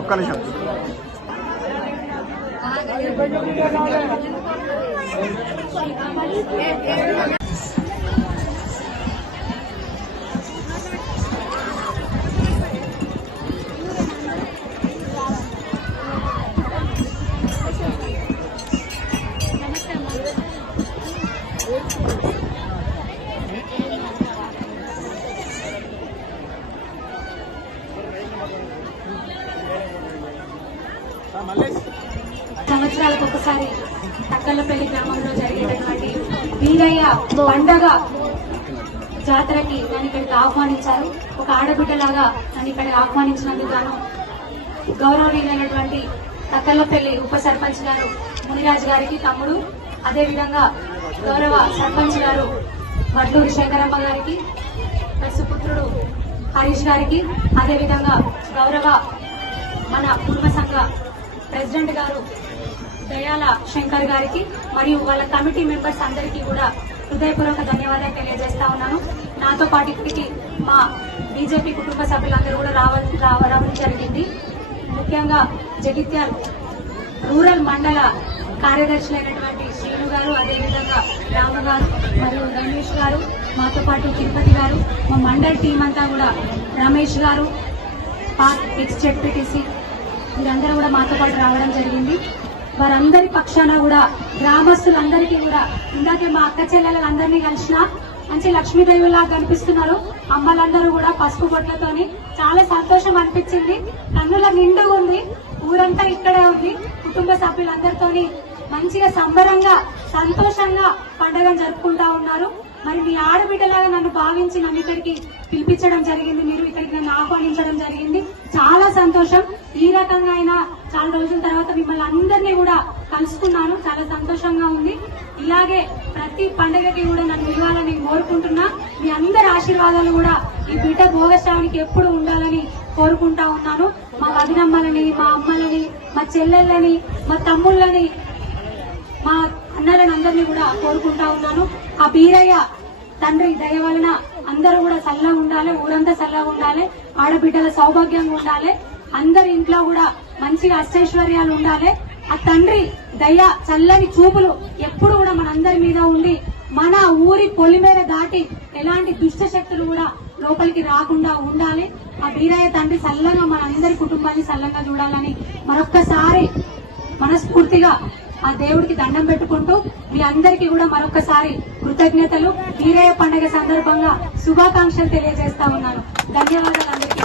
ఒక్క నిమిషం సంవత్సరాలకు ఒకసారి తక్కలపల్లి గ్రామంలో జరిగేటటువంటి వీరయ్య పండగ జాతరకి నన్ను ఇక్కడికి ఆహ్వానించారు. ఒక ఆడబిడ్డలాగా నన్ను ఇక్కడికి ఆహ్వానించినందుకు గాను గౌరవనీయులైనటువంటి తక్కలపల్లి ఉప సర్పంచ్ గారు మునిరాజు గారికి తమ్ముడు, అదేవిధంగా గౌరవ సర్పంచ్ గారు వడ్లూరి శంకరమ్మ గారికి, సుపుత్రుడు హరీష్ గారికి, అదేవిధంగా గౌరవ మన కుటుంబ సంఘ ప్రెసిడెంట్ గారు దయాల శంకర్ గారికి మరియు వాళ్ళ కమిటీ మెంబర్స్ అందరికీ కూడా హృదయపూర్వక ధన్యవాదాలు తెలియజేస్తా ఉన్నాను. నాతో పాటు ఇక్కడికి మా బీజేపీ కుటుంబ సభ్యులందరూ కూడా రావడం జరిగింది. ముఖ్యంగా జగిత్యాల రూరల్ మండల కార్యదర్శులైనటువంటి శ్రీను గారు, అదేవిధంగా రాము గారు మరియు రమేష్ గారు, మాతో పాటు తిరుపతి గారు, మా మండల్ టీం అంతా కూడా రమేష్ గారు, ఎక్స్ జెడ్పీటీసీ వీరందరూ కూడా మాతో పాటు రావడం జరిగింది. వారందరి పక్షాన కూడా గ్రామస్తులందరికీ కూడా ఇందాకే మా అక్క చెల్లెలందరినీ కలిసిన మంచి లక్ష్మీదేవిలా కనిపిస్తున్నారు. అమ్మలందరూ కూడా పసుపు బొట్లతోని చాలా సంతోషం అనిపించింది. కన్నుల నిండుగా ఉంది. ఊరంతా ఇక్కడే ఉంది. కుటుంబ సభ్యులందరితోని మంచిగా సంబరంగా సంతోషంగా పండుగను జరుపుకుంటా ఉన్నారు. మరి మీ ఆడబిడ్డలాగా నన్ను భావించి నన్ను ఇక్కడికి పిలిపించడం జరిగింది, మీరు ఇక్కడికి నన్ను ఆహ్వానించడం జరిగింది. చాలా సంతోషం. ఈ రకంగా అయినా చాలా రోజుల తర్వాత మిమ్మల్ని అందరినీ కూడా కలుసుకున్నాను. చాలా సంతోషంగా ఉంది. ఇలాగే ప్రతి పండుగకి కూడా నన్ను పిలవాలని కోరుకుంటున్నా. మీ అందరి ఆశీర్వాదాలు కూడా ఈ బిడ్డ భోగశ్రావణికి ఎప్పుడు ఉండాలని కోరుకుంటా ఉన్నాను. మా వదినమ్మలని, మా అమ్మలని, మా చెల్లెళ్ళని, మా తమ్ముళ్ళని, మా అన్నలను అందరినీ కూడా కోరుకుంటా ఉన్నాను. ఆ బీరయ్య తండ్రి దయ వలన అందరూ కూడా చల్లగా ఉండాలి, ఊరంతా చల్లగా ఉండాలి, ఆడబిడ్డల సౌభాగ్యంగా ఉండాలి, అందరి ఇంట్లో కూడా మంచిగా అష్టైశ్వర్యాలు ఉండాలి. ఆ తండ్రి దయ చల్లని చూపులు ఎప్పుడు కూడా మనందరి మీద ఉండి మన ఊరి పొలిమేర దాటి ఎలాంటి దుష్ట శక్తులు కూడా లోపలికి రాకుండా ఉండాలి. ఆ బీరయ్య తండ్రి చల్లగా మన అందరి కుటుంబాన్ని చల్లంగా చూడాలని మరొక్కసారి మనస్ఫూర్తిగా ఆ దేవుడికి దండం పెట్టుకుంటూ మీ అందరికీ కూడా మరొకసారి కృతజ్ఞతలు. వీరయ్య పండుగ సందర్భంగా శుభాకాంక్షలు తెలియజేస్తా ఉన్నాను. ధన్యవాదాలు అందరికీ.